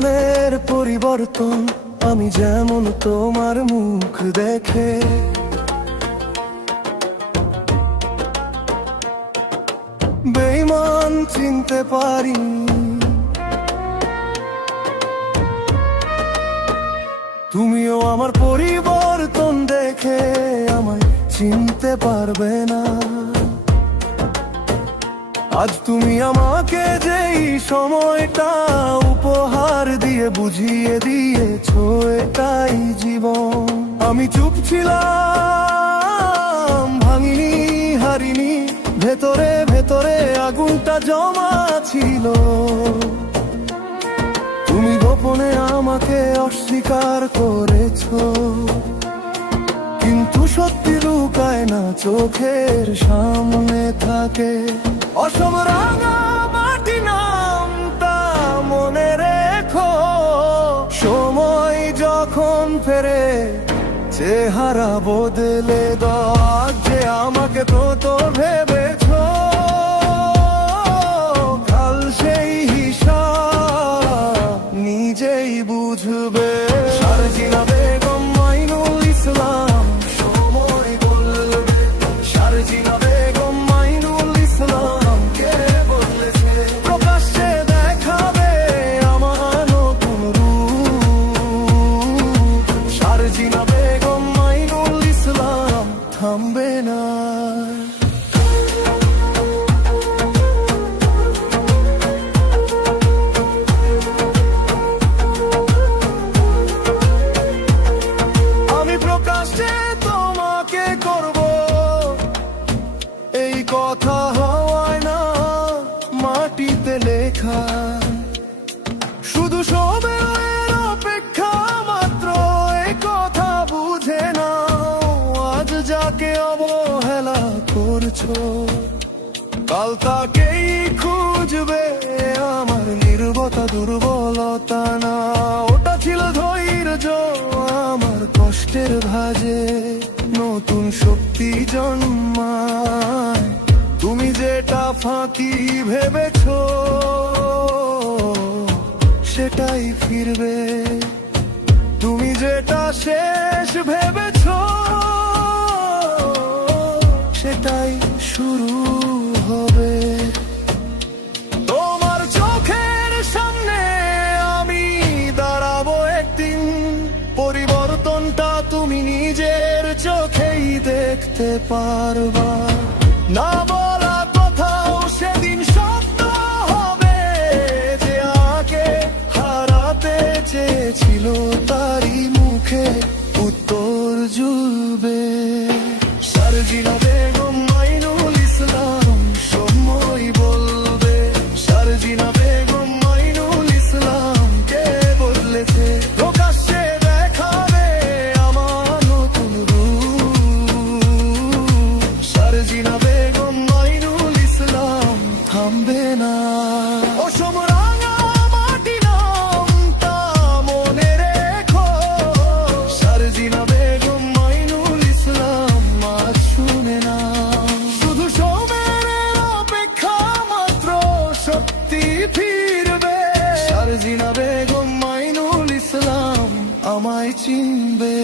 জীবনের পরিবর্তন আমি যেমন তোমার মুখ দেখে। বেঈমান চিনতে পারি, তুমিও আমার পরিবর্তন দেখে আমায় চিনতে পারবে না। আজ তুমি আমাকে যেই সময়টা উপহার দিয়ে বুঝিয়ে দিয়েছো এটাই জীবন। আমি চুপ ছিলাম, ভাঙিনি, হারিনি, ভেতরে ভেতরে আগুনটা জমা ছিল। তুমি গোপনে আমাকে অস্বীকার করেছো, কিন্তু সত্যি লুকায় না, চোখের সামনে থাকে। অসম রাঙা মাটি নামটা মনে রেখো, সময় যখন ফেরে চেহারা বদলে দাও। যে আমাকে তো ভেবেছো, কাল সেই হিসাব নিজেই বুঝবে। শারজিনা বেগম মাইনুল ইসলাম সময় বলবে। শারজিনা বেগম মাইনুল ইসলাম কে বলেছে, প্রকাশ্যে দেখাবে আমার নতুন রূপ। শারজিনা বেগম মাইনুল ইসলাম থামবে না। তোমাকে করব এই কথা হয় না মাটিতে লেখা, শুধু সময়ের অপেক্ষা মাত্র, এই কথা বুঝে নাও। আজ যাকে অবহেলা করছো কাল তাকেই খুঁজবে। আমার নীরবতা দুর্বলতা না, ওটা ছিল ধৈর্য আমার কষ্টের ভাজে নতুন শক্তি জন্মায়। তুমি যেটা ফাঁকি ভেবেছো সেটাই ফিরবে, তুমি যেটা শেষ ভেবেছো সেটাই শুরু হবে। তোমার চোখের সামনে আমি দাঁড়াবো একদিন, পরিবর্তনটা তুমি নিজের চোখেই দেখতে পারবা। না বলা কথাও সেদিন সত্য হবে, যে আগে হারাতে চেয়েছিল তারই মুখে উত্তর জুড়বে। শারজিনা বেগম মাইনুল ইসলাম সময় বলবে। শারজিনা বেগম মাইনুল ইসলাম কে বলেছে, প্রকাশ্যে দেখাবে আমার নতুন রূপ। শারজিনা বেগম মাইনুল ইসলাম থামবে না। অসম রাঙা মাটি নামটা মনে রেখো, শারজিনা বেগম মাইনুল ইসলাম আজ শুনে না। শুধু সময়ের অপেক্ষা মাত্র, সত্যি ফিরবে। শারজিনা বেগম মাইনুল ইসলাম আমায় চিনবে।